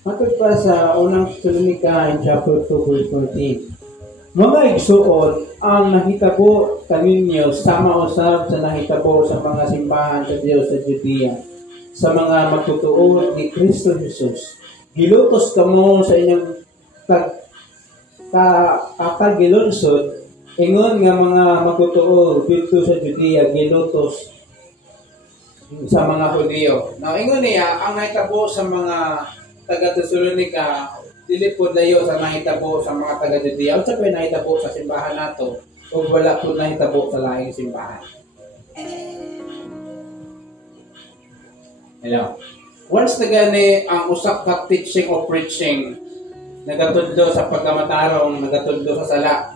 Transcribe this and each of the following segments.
Matod pa sa unang Thessalonica chapter 2 verse 14. Mga igsuon, ang nahitabo kaninyo sama usab sa nahitabo sa mga simbahan sa Dios sa Judea, sa mga magtutuo ni Kristo Jesus. Gilutos kamo sa inyong kagilonsod, ingon nga mga magtutuo dito sa Judea, gilutos sa mga Hudyo. Now, ingon niya, ang nahitabo sa mga taga-Thessalonica, dili po dayo sa nahitabo sa mga taga-Judea. O sa pa nahitabo sa simbahan nato, o wala po nahitabo sa laing simbahan. Hello. Once na gani ang usak ka teaching o preaching, nagatudlo sa pagkamatarong, nagatudlo sa sala,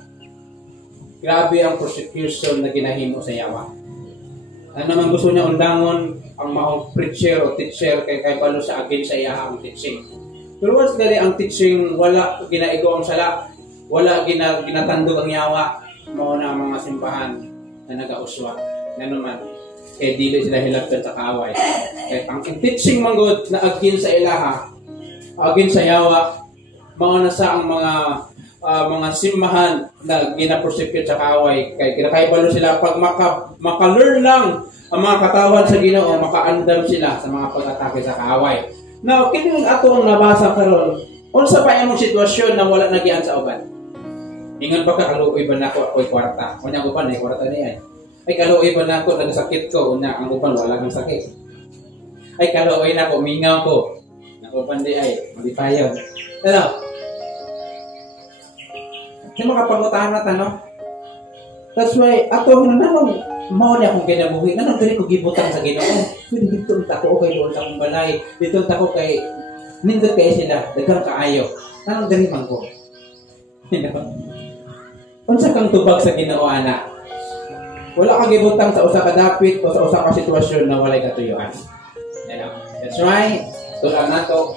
grabe ang persecution na ginahimo sa yawa. Ano naman gusto niya undangon ang maong preacher o teacher kay palo sa agin sa iya ang teaching. Pero once gali ang teaching, wala ginaigo ang sala, wala ginatandog ang yawa, mao na ang mga simbahan na nagauswa. Ngano man, kay dili sila hilabtan sa kaaway. Kay ang teaching manggod na agin sa ilaha, agin sa yawa, mao na sa ang mga simbahan na gina-prosecute sa kaaway. Kay kinakaibalo sila pag maka-learn lang ang mga katawan sa Ginoo, maka-andam sila sa mga pag-atake sa kaaway. Now, kini ato ang nabasa karon, unsa pa imong sitwasyon na wala nagian sa uban? Ingon pa ka, kaluoy ba nako ako'y kwarta? Unya uban ay kwarta niya. Ay kaluoy ba nako nagsakit ko, unya ang uban wala kang sakit. Ay kaluoy nako mingaw ko. Nako uban di ay malipayon. Ano? Kaya makapangutahan na tanong. That's why, ato nanong mao niya akong kinabuhi. Nanong dili ko gibutang sa Ginoo. Pwede dito ang tako kay doon sa akong balay. Dito ang tako kay nindot kay sila. Dagang kaayo. Nanong dili man ko. Unsa kang tubag sa Ginoo, ana? Wala kang gibutang sa usa ka dapit o sa usa ka sitwasyon na walay katuyuan. That's why, tulang nato,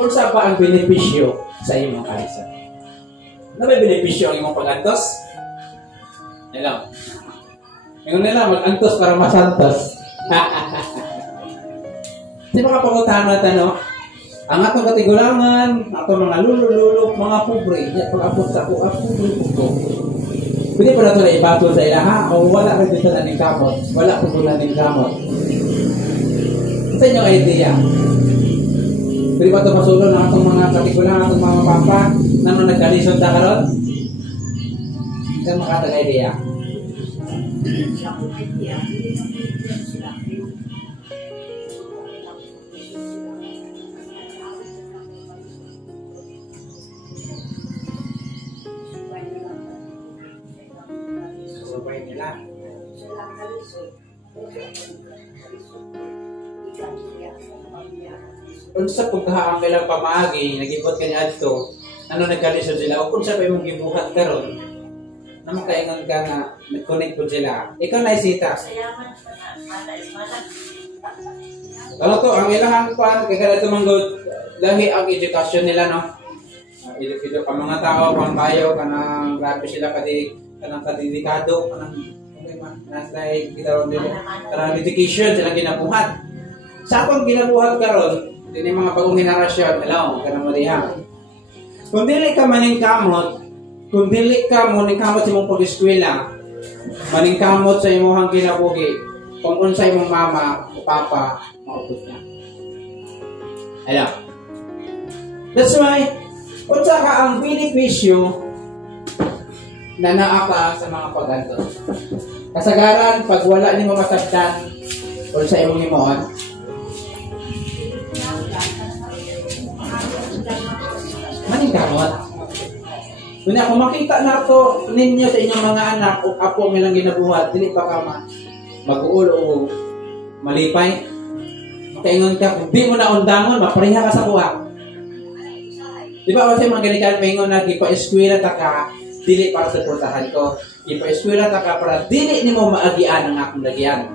unsa pa ang benepisyo sa imong kalisan? Na may benepisyo ang imong pag-antos? Hello. Ngayon nila, mag-antos para masantos. Di ba kapangutahan natin, no? Ang atong katigulangan, atong mga lulululok, mga pobre, pag-apos sa ako, pobre po. Pwede pa na ito na ibato sa ilaha, o wala rin dito na ng kamot. Wala po na ng kamot. Ito yung idea. Pwede ba ito masulong ng atong mga katigulangan, atong mga papa, na nung nagkalisod na karon? Ito yung makatag idea. Susubay nila. Kung sa pagkahaang kailang pamaagi, nag-ibot ka niya adto, ano nagkalisod sila, o kung sa pa yung gibuhat karon, na makaingon ka na nag-connect po sila. Ikaw na isita. Ano to, ang ilang pan, kaya ka na tumanggod, lahi ang edukasyon nila, no? Ka mga tao, pang tayo, kanang grabe sila, kanang kadedikado, kanang dedication, silang ginabuhat. Sa akong ginabuhat karon, din yung mga bagong henerasyon, hello, kanang malihang. Kung dili ka maningkamot, kung dili ka mo ningkamot sa imong pag-eskwela, maningkamot sa imong kinabuhi, kung unsa imong mama o papa, maupot niya. Hello. That's why, unsa ka ang benepisyo na naa ka sa mga pag-antos. Kasagaran, pag wala nimo masabtan, unsa imong himuon, maningkamot. Kung ako makita na ito ninyo sa inyong mga anak o apo ang ilang ginabuhat, dili pa ka mag-uul o malipay. Makaingon ka, kung di mo na undangon, mapareha ka sa kuha. Di ba kasi mga ganikan, maingon na, ipa-eskwela ta ka, dili para sa portahan ko. Ipa-eskwela ta ka para dili ni mo maagian ang akong lagian.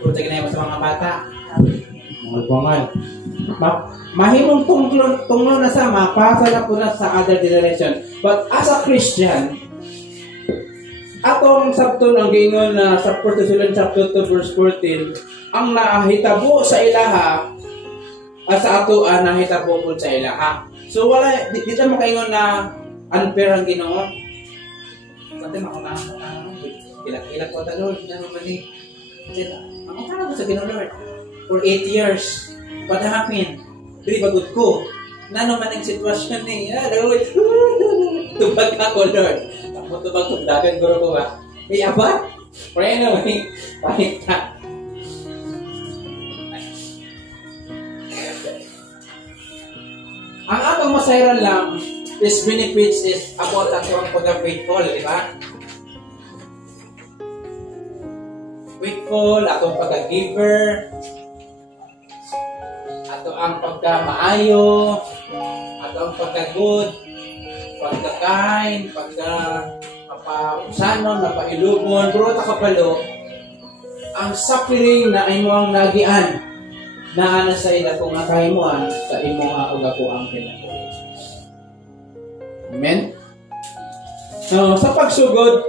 Kung sige na yung sa mga bata, magpaman. Mahimong tunglon na sa mapasa na po na sa other generation. But as a Christian, ato atong sabton ang gingon na sa 1 Thessalonians chapter 2 verse 14, ang nahitabo sa ilaha sa ato nahitabo po sa ilaha. So wala dito mo kaingon na unfair ang Ginoo. Pati makunang ilak ko ta Lord, na mali. Ang tawag ko sa Ginoo Lord for 8 years. What happened? Dili bagod ko. Nano man ang sitwasyon ni, Lord. Tubag ako Lord. Ako tubag ko dagan guro ko ba. Aba? Pray no, pahit ka. Ang atong masayran lang is benefits is about atong pag-faithful, di ba? Faithful, atong pag-giver, ato ang pagka-maayo, ato ang pagka-good, pagka-kind, pagka-papusanon, napailubon, pero takapalo, ang suffering na imo ang nagian, na sa ila kung akahimuan sa imo ug ako ang kinabuhi. Amen? So, sa pagsugod,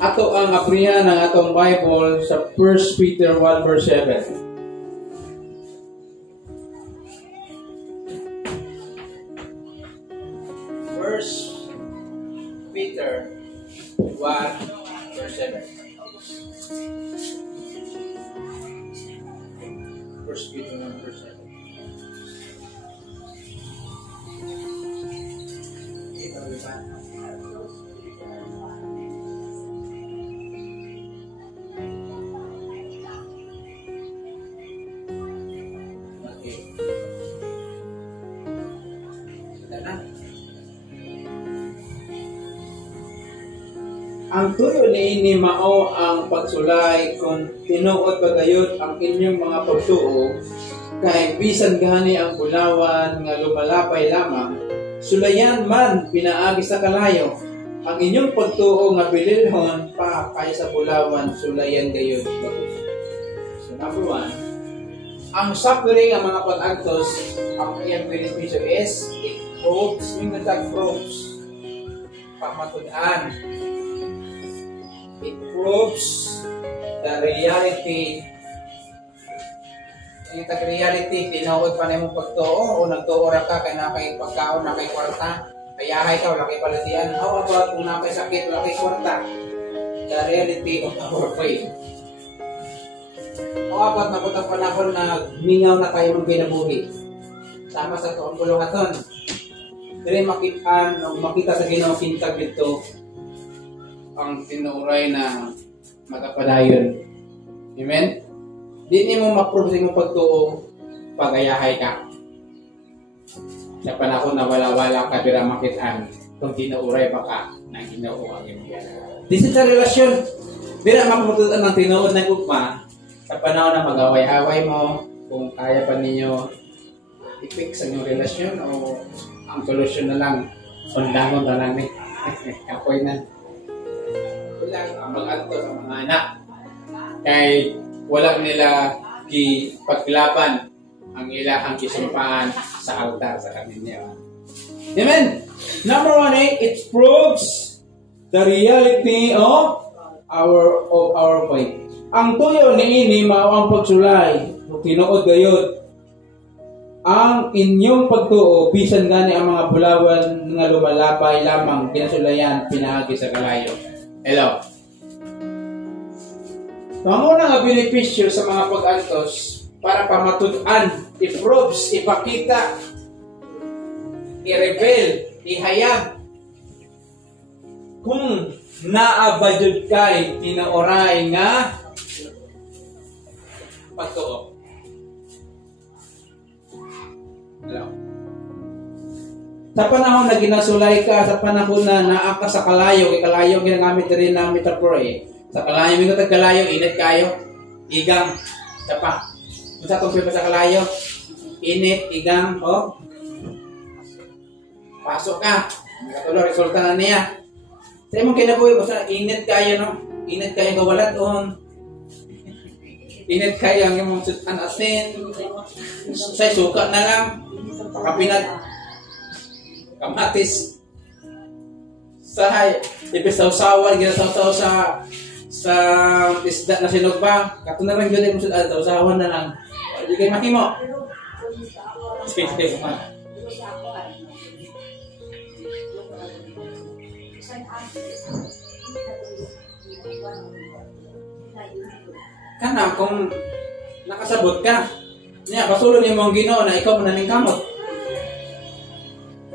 ato ang aprihan ng atong Bible sa 1 Peter 1 verse 7. Peter 1 verse 7. First Peter 1 verse 7. Ang tuyo niini mao ang pagsulay kung tinuod bagayot ang inyong mga pagtuo kay bisan gani ang bulawan nga lumalapay lamang sulayan man pinaagi sa kalayo ang inyong pagtuo nga bililhon pa kay sa bulawan sulayan gayud bagus. So number 1, ang suffering ang mga pag-agtos ang iyang benepisyo is it proves, pamatud-an. It proves the reality. Yung tag-reality, tinawag pa na yung pagtuo o nagtuo ra ka, kaya na kay pagkaon, na kay kwarta. Kayahay ka, wala kay palatian. How about kung na kay sakit, wala kay kwarta? The reality of our faith. How about na putang panahon na mingaw na tayo ng binabuhi? Sama sa tuon kulungaton. Dili makita sa Ginoo kintag dito ang tinuray na magapadayon. Amen? Di ni mo ma-prove sa imong pagtuo pagayahay ka. Sa panahon na wala-wala ka dira makitaan kung tinuray pa ka na Ginoo ang imong ginagawa. This is a relasyon. Dira mapamututan ng tinuod na gugma sa panahon na mag-away-away mo kung kaya pa ninyo i-fix ang inyong relasyon o ang solusyon na lang undangon na lang ni kapoy na. Lang ang mag-adto sa mga anak kay wala nila paglaban ang ilahang kisumpaan sa altar sa kanila. Amen? Number 1, it proves the reality of our faith. Ang tuyo niini mao ang pagsulay tinuod gayud ang inyong pagtuo bisan gani ang mga bulawan nga lumalapay lamang kinasulayan pinaagi sa kalayo. Hello. Mamo na nga benepisyo sa mga pag-antos para pamatud-an, i-proves, ipakita, i-reveal, ihayag kung naabadjud kay tinaoray nga pagtuo. Hello. Sa panahon na ginasulay ka, sa panahon na naa ka sa kalayo, kalayo ginagamit rin na metaphor eh. Sa kalayo, may kutag kalayo, init kayo, igang, sapa. Kung sa itong sa kalayo, init, igang, o, pasok ka. Nakatulo, resulta na niya. Sa imong kinabuhi, basta init kayo, no? Init kayo kawalat, o, init kayo ang imong sutan asin, sa suka na lang, pakapinat, kamatis, Sahay, ipisawsawan, ginasawsaw sa isda na sinugba. Kato na lang yun, sawsawan na lang. Hindi kayo makimo. Sige pa. Kana, kung nakasabot ka, niya, pasulong yung mga Ginoo na ikaw manaling kamot.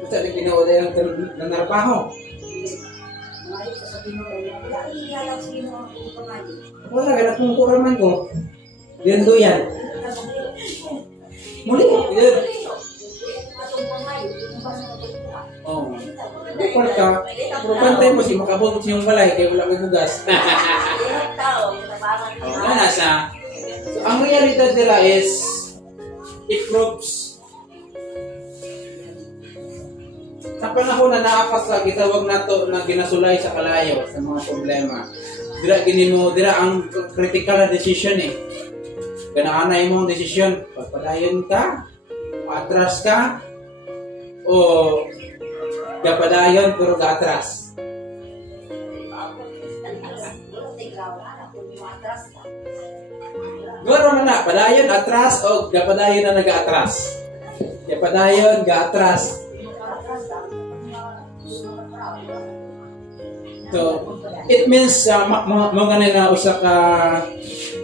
Basta yung Ginoo dahil ng narapaho. Wala, ganap kong kuraman ko. Yan do yan. Muli ko, yun. Oh. Bukol ka, pero pantay mo si makabot siyong balay, kaya wala may bugas. Wala siya. So, ang realidad nila is, it proves. Sa panahon na naapas sa gitawag nato na ginasulay sa kalayo sa mga problema. Dira ang critical na decision eh. Ganaanay mo ang desisyon, pagpadayon ka, atras ka, o gapadayon pero gaatras. Goro man na, padayon, atras, o gapadayon na nag-atras. Gapadayon, gaatras. So, it means, mga na usa ka,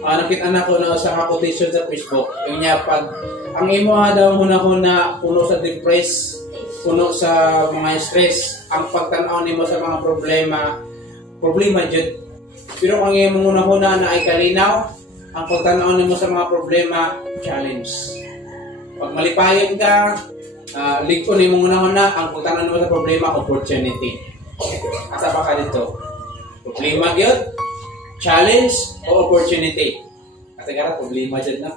nakita na ko na usa ka quotation sa Facebook. Yung niya, pag, ang imo daw huna-huna, puno sa depress, puno sa mga stress, ang pagtanaw nimo sa mga problema jud. Pero ang imo huna-huna na ay kalinaw, ang pagtanaw nimo sa mga problema, challenge. Pag malipayon ka, ligon nimo huna-huna, ang pagtanaw nimo sa problema, opportunity. Asa pa ka dito? Problema yun, challenge o opportunity. Kasi gara problema dyan na.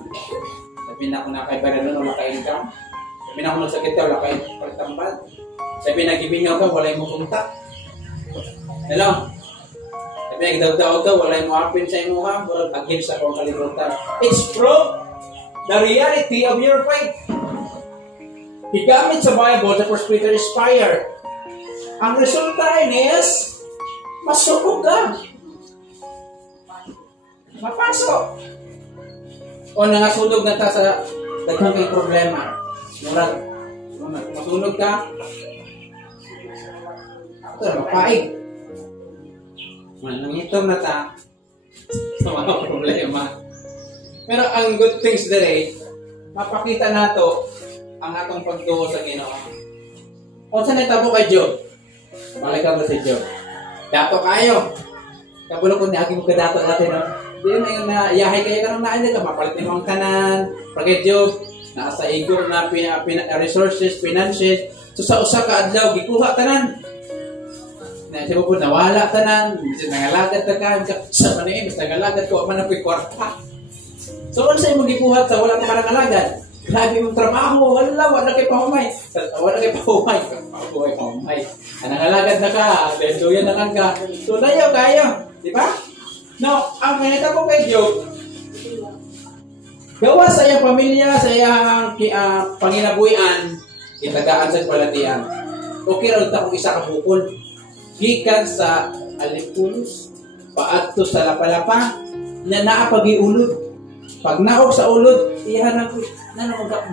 Sabi na ako nakaibaran nun, wala ka-income. Sabi na ako nagsakit ka, wala ka-pagtambad. Sabi na gibingaw ka, wala mo punta. Hello? Sabi na gidawdaw ka, wala mo happen sa imuha, wala against sa kong kalimutan. It's proof the reality of your faith. Higamit sa Bible sa 1 Peter is fire. Ang resulta is masubok ka. Mapasok. O nangasulog na ta sa daghang kay problema. Murag masunog ka. Ito na mapaig. Nangitong na ta sa mga problema. Pero ang good things dire, mapakita nato ang atong pagtuo sa Ginoo. O sa natabo kay Job. Balik ka ba si Job? Dato kayo. Kabulo ko niya, mo kadato natin, no? Di na yung yahay kayo ka nang naan ka, mapalit mo ang kanan. Pagkat Job, nasa igor na resources, finances. So sa usa ka adlaw, gikuha tanan. Siya po nawala tanan, nangalagad ka sa maniin, basta nangalagad ko, man ang kwarta. So ano sa'yo mo gikuha sa wala ka nangalagad? Grabe mong trabaho, wala kayo pahumay. Wala kayo pahumay. Nangalagad na ka, benduyan na ka. So layo kayo, di ba? Now, ang manita ko kay Job, gawa sa iyang pamilya, sa iyang panginabuhian, itagaan sa palatian. Okay rin kung isa ka bukol. Gikan sa alipulos, paadto sa lapalapa, na naapag-iulod. Pag naog sa ulod, iyan ako,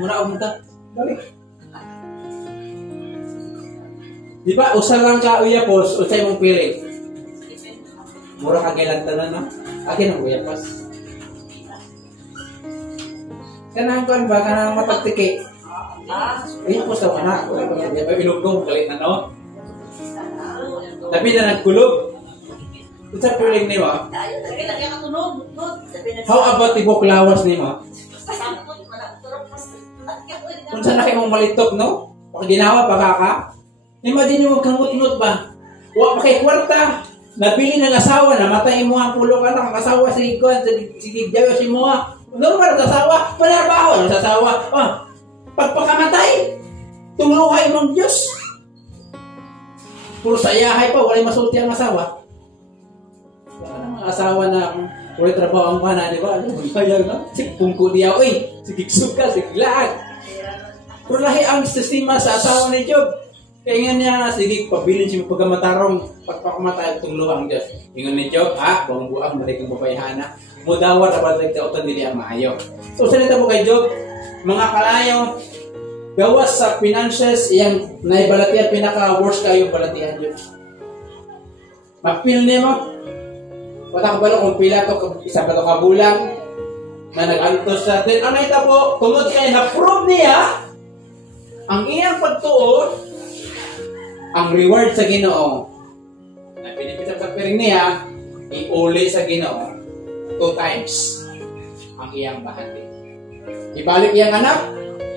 muna ka, balik. Di ba, usal lang ka uyapos, usay mong pili. Mura ka kailan tanan, no? Akin ang uyapos. Kanang kuan ba, kanang mapagtiki. Uyapos daw ka na. Di ba, ilugong, galit na, no? Tapi na nagkulog. Ito sa feeling ni mo? How about tibok lawas ni mo? Kung saan na kayo mong malitok, no? Pag ginawa, pagkaka. Imagine nyo magkangut-ngut ba? Huwag kay kwarta. Nabili ng asawa, namatay mo ang pulo ka ng asawa sa ikuan, sa digdayo si mo. Normal ang asawa, panarbaho ang asawa. Pagpakamatay, tuluhay mong Diyos. Puro sayahay pa, walay masulti ang asawa. Asawa na ulit trabaho ang pana, di ba? Bayag na. Sige, pungko diya, sige suka, sige laag. Pero lahi ang sistema sa asawa ni Job. Kaya nga niya, sige, pabilin siya pagkamatarong, pagpakamatay itong luha ang Diyos. Ingon ni Job, buang buang, mali kang babayhana. Mudawat na batay ka utan dili ang maayo. So, salita mo kay Job, mga kalayo, gawas sa finances, iyang naibalatian, pinaka-worst kayo balatian Diyos. Mapil niya mo, wala ka balo kung pila to, isa ba to kabulang, na nag-antos sa atin. Ang naita po, tungod kayo, na-prove niya, ang iyang pagtuon, ang reward sa Ginoo na pinipita sa piring niya, iuli sa Ginoo 2 times ang iyang bahagi. Ibalik iyang anak,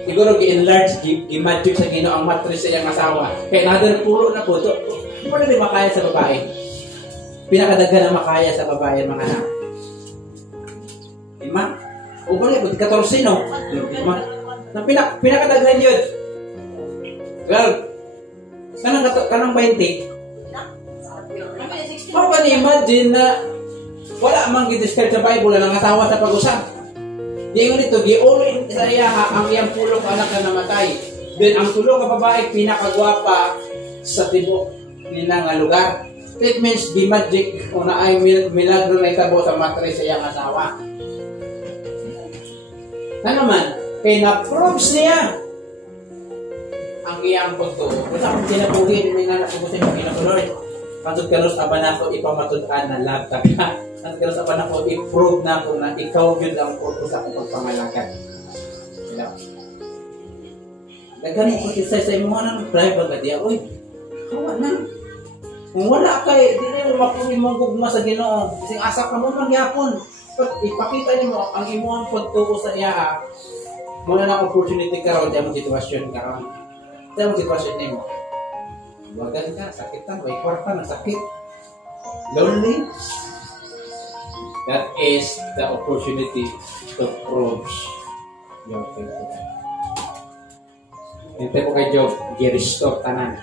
siguro gi-enlarge, gi-magic sa Ginoo ang matris sa iyang asawa. Kaya nadan puro na po ito. Hindi mo na rin makaya sa babae. Pinakadagan na makaya sa babae mga anak. Lima? O ba rin, 14 no? Lima. Pinakadagan yun. Well, kanang 20. How can you imagine na wala mang gidescribe sa Bible na asawa sa pag-usap? Di nito, giulit sa iya ang iyang pulong anak na namatay. Then ang tulong ka babae pinakagwapa sa tibok nila nga lugar. It means the magic o na ay milagro na itabo sa matris sa iyang asawa. Na naman, kay na-proves niya ang iyang pagtuo. Kung saan sinabuhin, may nanak ko sa Panginoon. Patod ka rin sa abanako, ipamatud-an na labta ka. Patod ka rin sa abanako, i-prove na ko na ikaw yun ang purpose akong pagpangalakan. Nagkaroon ko sa imo ng driver ka diya. Uy, hawa na. Kung wala kay, di na mo makunin mong gugma sa Ginoo. Kasi asa ka mo magyapon. Ipakita niyo mo ang imo ang pagtuo sa iya. Muna na opportunity ka ron, diya mong sitwasyon ka ron. Diya mong sitwasyon niyo mo. Wagan ka, sakit ka, may kwarta na sakit. Lonely. That is the opportunity to prove your faith. Hintay po kay Job, gi-restore tanan.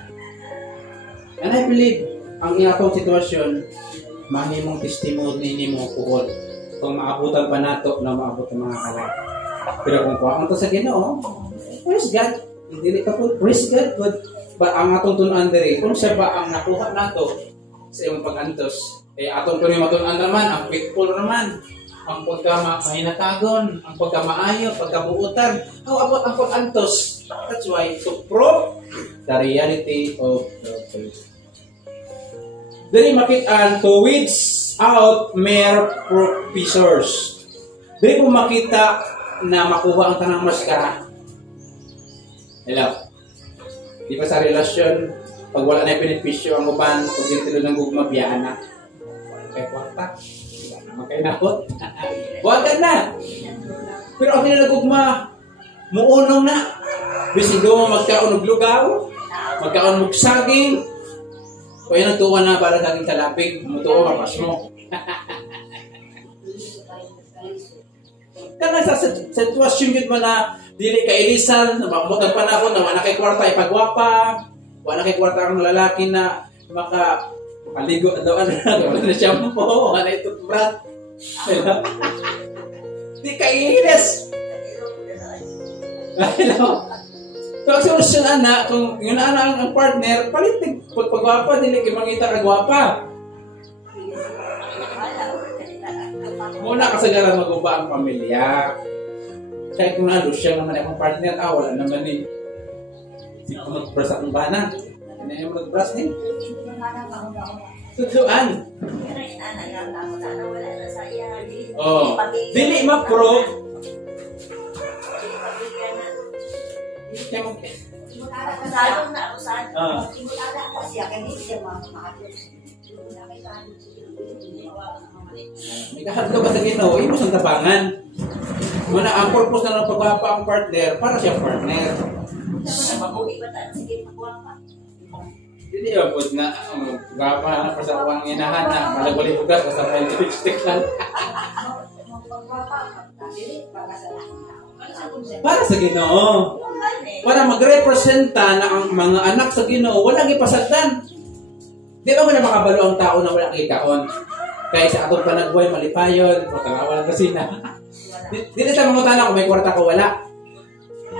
And I believe, ang iyatong sitwasyon, mahimong testimony ni mo kuhol. Kung maabutan pa nato na maabot ang mga kalay. Pero kung kuha mo to sa Ginoo, praise God. Hindi ka po, praise God. But ang atong tunan diri, kung siya ba ang nakuha nato sa iyong pag-antos, atong tuloy matunan naman, ang faithful naman, ang pagka-mahinatagon, ang pagka-maayo, pagkabuutan, how about ang pag-antos? That's why, to prove the reality of the faith. Dili makita to weeds out mere professors. Dili po makita na makuha ang tanang maskara. Hello? Di ba sa relasyon, pag wala na yung benepisyo ang uban, pag dinitilo ng gugma, biyaan na. Wala kayo kwarta. Wala naman kayo nakot. Wagan na. Pero ang pinalagugma, muunong na. Bisig doon magkaon og lugaw, magkaon og saging, o yan nagtuwa na para saging kalapig, mutuwa mapas mo. Kana sa sitwasyon yun mo na dili ka ilisan, mabutang panahon na wala kay kwarta ipagwapa, wala kay kwarta ang lalaki na makaligo doon na shampoo, wala itutbrat. Di ka ilis. So, ang solusyon na, kung yun na ang partner, palitig pagwapa, dili kay mangita ka gwapa. Muna kasagaran mag-uba ang pamilya. Kahit kung nalo siya naman akong partner, wala naman eh. Hindi ko mag-brush akong bana. Hindi na yung mag-brush eh. Tutuan. Oh. Dili ma-prove. Kaya mo. Salong na ako saan. Simulada ako siya, hindi siya makakapos. May kahadlo ka sa Ginoo, imos ang tabangan. Muna, ang purpose na ng pagwapa ang partner, para siya partner. Mabuhi ba tayo? Sige, magwapa. Hindi ba po na, pagwapa na pa sa uwang inahan na, malagwali bugas, basta may lipstick lang. Para sa Ginoo. Para magrepresenta na ang mga anak sa Ginoo, walang ipasagdan. Di ba wala makabalo ang tao na walang ikaon? Kaya sa atong panagbuhay, malipayon, o talawa lang kasi na. Dito sa mga tanong kung may kwarta ko, wala.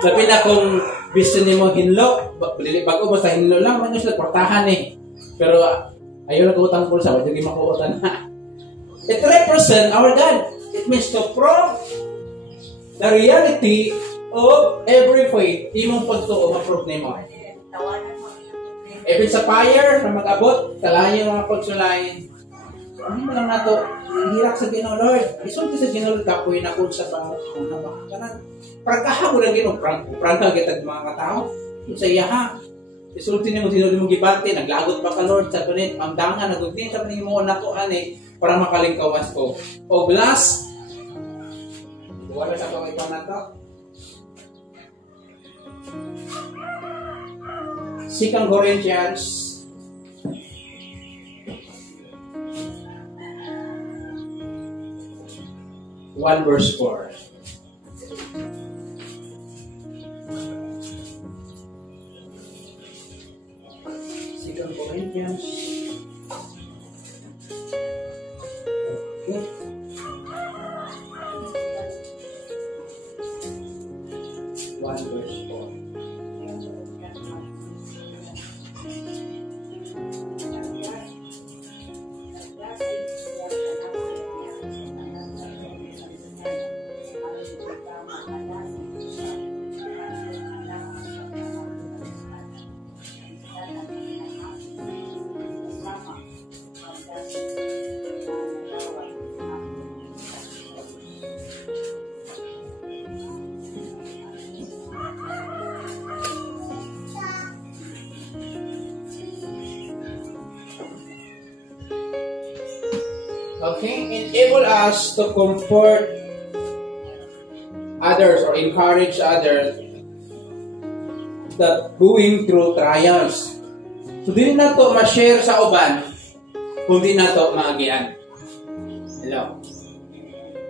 Sabi na kung Bisto nimo hinlo, bago basta hinlo lang, man sila portahan eh. Pero ayaw na kuutang pulsa, wala di makuutan na. It represents our God. It means to prove the reality of every faith. Imong pagtuo, ma-prove nimo. Even sa fire, na mag-abot, talayan yung mga pagsulayin. Ano mo lang na to? Hirap sa Ginoo, Lord. Isulti sa Ginoo, kapoy na kung sa bawat na makakanan. Prangkaha mo lang Ginoo, prangka kitag mga katao. Sa iya ha. Isulti niyo mo, sinuli mong gibati, naglagot pa ka Lord, sa kunit, mamdangan, nagugdin, sa paningin mo, nato ani, para makalingkawas ko. O blast, wala sa pang ikaw na to. 2 Corinthians 1 verse 4. Corinthians. Okay. 1 verse 4. Okay, enable us to comfort others or encourage others that going through trials. So, di na to ma-share sa uban kung di na to maagian. Hello?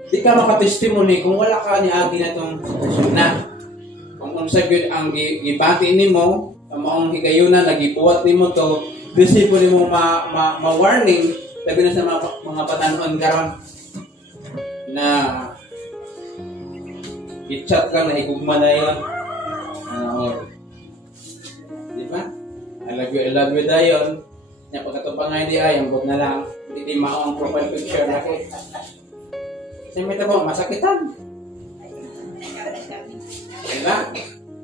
Di ka makatestimony kung wala ka ni agi na itong sitwasyon na. Kung unsa gyud ang gibati nimo, ang maong higayunan, nagibuhat nimo to, disipo nimo ma-warning, labi na sa mga patanon karon na i-chat ka na higugma na yun. Di ba? I love you dayon. Nya pagkatupang nga hindi ay, ambot na lang. Hindi mao ang profile picture na ko. Kasi may tabo, masakitan. Diba?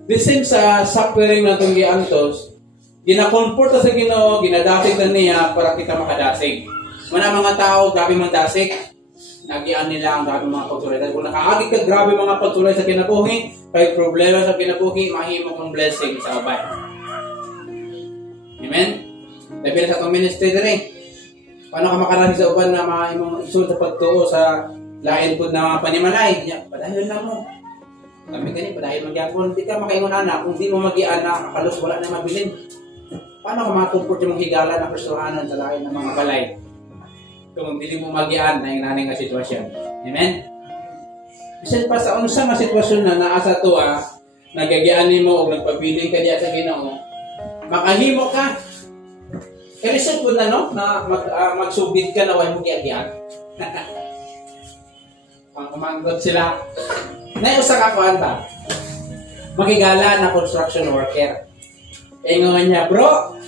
The same sa suffering na itong giantos, ginakomporta sa Ginoo, ginadasig na niya para kita makadasig. Mga mga tao, grabe mga dasig, nagian nila ang grabe mga pagsulay. Kung nakaagig ka grabe mga pagsulay sa kinabuhi, kahit problema sa kinabuhi, mahimo kang blessing sa abay. Amen? Dahil sa itong ministry din eh. Paano ka makarami sa uban na mahimong isul sa pagtuo sa lain po na mga panimalay? Padahil na mo. Kami ganit, padahil magyapon. Hindi ka makaingon anak. Kung di mo magian na kalos, wala na mabilin. Paano ka makakumport yung higala na kristohanan sa lain ng mga balay? Kung hindi mo magian na yung nanay nga sitwasyon. Amen? Bisan pa sa unsa nga sitwasyon na naasa to nagagianin mo o nagpabiling ka diya sa Ginoo, makahimo ka. Kalisod po na no, na magsubid ka na way mo giagian. Pangkumanggot sila. Naiusa ka kuanta. Makigala na construction worker. Ingon niya, bro,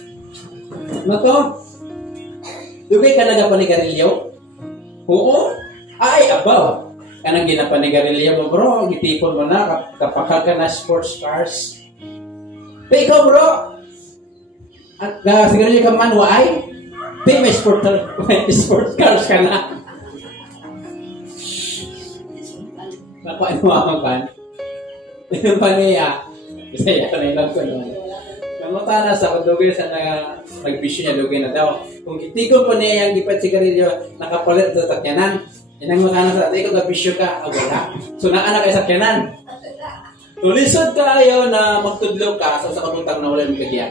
no to? Dugay ka nagapanigarilyo? Oo? Ay, abaw. Kanang ginapanigarilyo mo, bro. Gitipon mo na. Kapakal ka na sports cars. Pero ikaw, bro. At sigarilyo ka man, waay? Pero may sports cars ka na. Nakuha mo ang kan. Yung paniya. Kasi yan na ilang ko naman. Namuta na sa dugay sa nagbisyo niya, dugay na daw. Kung kitigon po niya yung gipat sigarilyo, nakapalit sa sakyanan. Yan ang makana sa ikaw gabisyo ka, wala. So naanak ay sakyanan. Tulisod ka ayaw na magtudlo ka sa kabuntang na wala yung kagyan.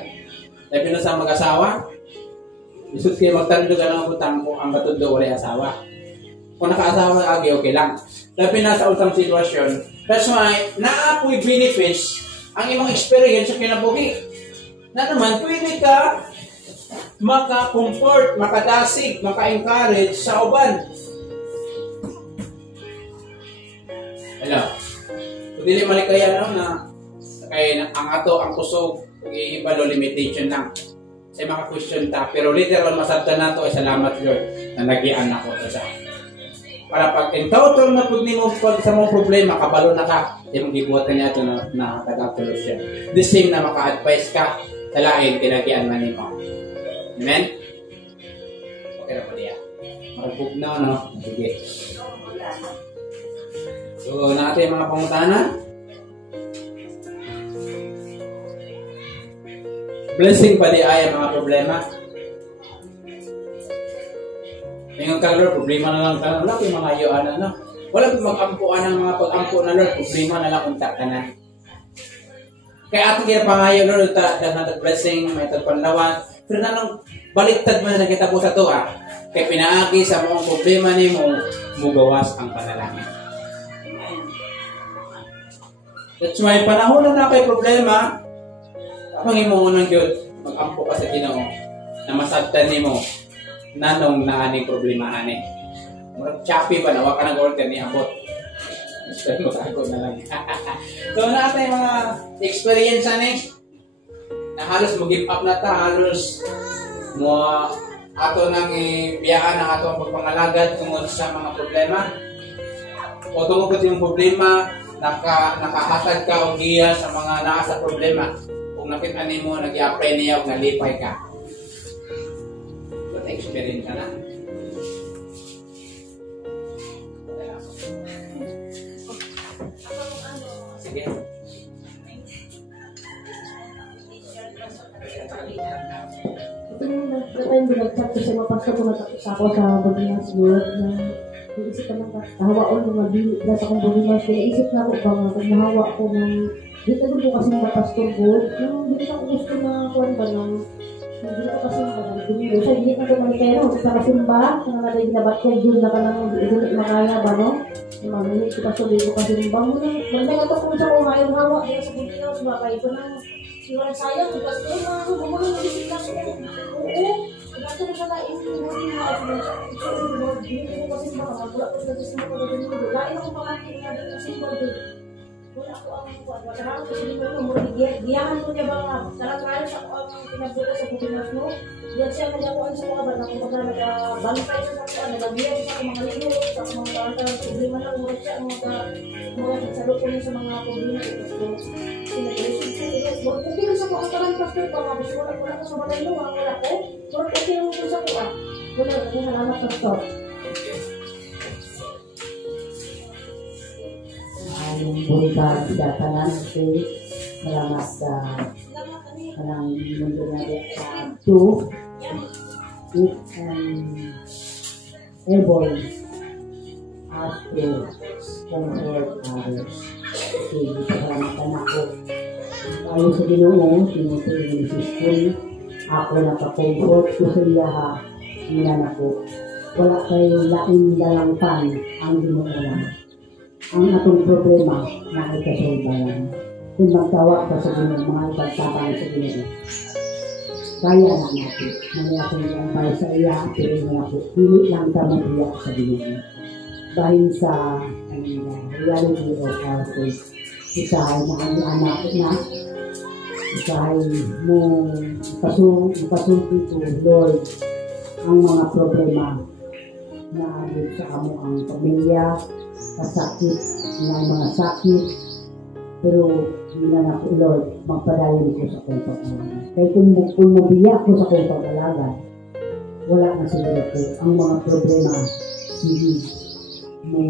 Dahil na sa mag-asawa, lisod kayo magtudlo ka ng butang kung ang katudlo wala yung asawa. Kung naka-asawa agi, okay lang. Dahil na sa utang sitwasyon, that's why naapoy benefits ang imong experience sa kinabuhi. Na naman, pwede ka maka-comfort, makadasig, maka-encourage sa uban. Hello? Kung dili malikaya na Kaya ang ato, ang kusog, i-ibalo limitation lang. Sa mga question ta, pero literal masabta na to ay salamat Lord na nagian ako to sa. Para pag in total na pud nimo sa mga problema, kabalo na ka, di mong gibuhatan niya ito na taga-solution. The same na maka-advise ka sa lain, tinagian man nimo. Amen? Okay na po niya. Maragpug na, no? Sige. So, natin mga pangutanan. Blessing pa di ay ang mga problema. Ngayon ka, Lord, problema na lang ka. Wala ko yung mga ayoan, ano? Wala ko mag-ampuan ng mga pag-ampu na, Lord. Problema na lang unta ka na. Kaya ating kinapangayo, Lord, that blessing, may tagpanlawan. Pero nanong baliktad mo na kita po sa to, ah. Kaya pinaagi sa mga problema ni mo, mugawas ang panalangin. That's why, panahon na kay problema, kapag mo unang Diyos, mag-ampo ka sa Ginoo na masagtan ni mo, nanong naaning problema ani. Choppy pa na, waka nang order ni abot. Gusto mo ako na lang. So, natin mga experience ani, na halos mag-give up na ta, halos mo ato nang ibiyaan ang ato ang pagpangalagad tungkol sa mga problema. O tungkol yung problema, nakahatag ka o giya sa mga nasa problema. Kung nakita mo, nag-i-apply niya o nalipay ka. But experience ka na. Sige. Ito yung binagsak kasi mapasok ko natapos ako sa Baginas World na iisip ka lang kahawaon ng mga bilit na sa kong Baginas. Kaya isip na ako ba pag nahawa ko ng dito ko kasi mapastor ko. Hindi ko gusto na kuwan ba ng hindi ko kasi magandang sa hindi ko manikero sa kasimba sa mga ginabat ko doon na ka nang makaya ba no? Maminit ko pa sabi ko kasi bang mo na maganda ka kung sa kung ayaw hawa kaya sa Baginas makaya ko ng siwala sayang kasi bumulong ng isip na siya. Oo. Dato ko siya lain yung morning life na hindi ko kasi makakagula ko sa gusto ko na ganun. Lain ako pakakin nga doon kasi wala ko ang masarap ko sa linggo mo. Diyahan ko niya ba talagang sa ako ang pinabuta sa Pilipinas mo. Diyan siya nagakuan sa mga bata kung pagka nagabantay sa sakya, nagabiyan sa mga linggo, sa mga bata, problema lang muna siya ang mga nagsalo ko niya sa mga problema. Okay sa mga parang pastor pa nga, wala ka sa mga linggo, wala ko. Pero okay lang ko sa kuha. Wala ko, salamat pastor. Yung bulikan sa tanan kasi salamat sa kanang mundo na sa to it able us to comfort others. Kasi pasalamatan ako. Tayo sa Ginoo, sinusunod sa school, ako nakakomfort ko sa iya ha, niyan ako. Wala kayo laing dalangpan ang Ginoo lang. Ang atong problema na ay kasulbayan. Kung magtawa ka sa Ginoo, mga ipagtabang sa Ginoo, kaya na natin. May akong lampay sa iya, pero may ako, pili lang ka mag-iyak sa Ginoo. Dahil sa reality of our faith, isahay na ang anak na, isahay mo ipasumpito, Lord, ang mga problema na abot sa amo ang pamilya, kasakit, ng mga sakit, pero hindi na ako, Lord, magpadayon ko sa kong pag-alaga. Kaya kung mabiyak ko sa kong pag-alaga, wala na siguro ko ang mga problema, hindi mo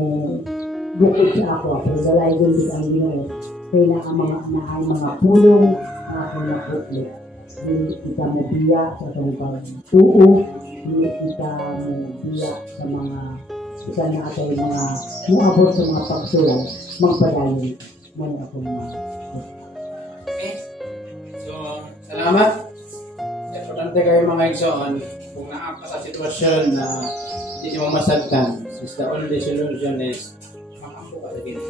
bukod sa ako, pero dalay ko din ang Ginoo. Kaya na ang mga anahay, mga pulong, ako na pukli. Hindi kita mabiyak sa kong pag-tuo, hindi kita mabiyak sa mga isa na atay mga muabot sa mga pagsulat, magpadayon mo na akong mga. Okay. So, salamat. Importante kayo mga igsoon, kung naapa sa sitwasyon na hindi mo masagtan, since the only solution is makampo ka sa Ginoo.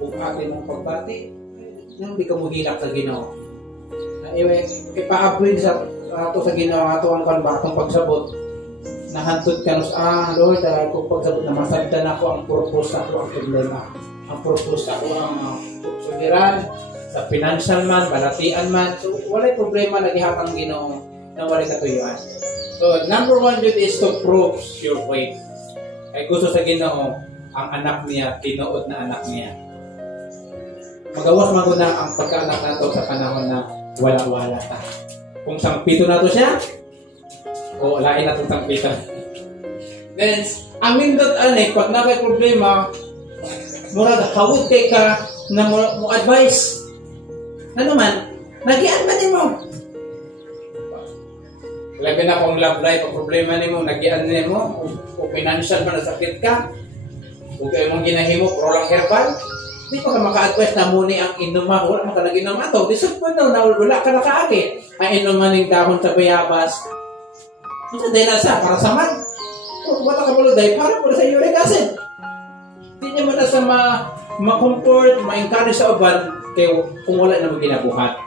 Kung atin mong pagbati, hindi ka muhilak sa Ginoo. Ipa-upgrade sa ato sa Ginoo, ato ang kanbatong pagsabot. Nahantod ka nos, Lord, kung pagsabot na masagdan ako ang purpose ako ang problema. Ang purpose ako ang sugiran sa financial man, balatian man. So, walay problema na gihatag ang Ginoo na walay katuyuan. So, number one yun is to prove your faith. Kaya gusto sa Ginoo, ang anak niya, tinuod na anak niya. Magawas maguna ang pagkaanak nato sa panahon na wala-wala ta. Kung sangpito nato siya, o lain nato sangpito. Then, ang nindot anik, pag nakay problema, murag hawid kay ka na mo advice. Ano man, nagian ba nimo? Labi na kung love life, ang problema nimo, nagian nimo, o financial man nasakit ka, o kayo mong ginahimo, prolang herbal, di pa ka maka-advise na muni ang inuman, wala maka nag-inom ato, di sa na wala ka nakaagi. Ang inuman ng dahon sa bayabas, ito dahil nasa, para sa man. Wala ka mulo dahil, para po sa uric acid. Hindi niya mo na sa ma-comfort, ma-encourage sa uban, kaya kung wala na mo ginabuhat.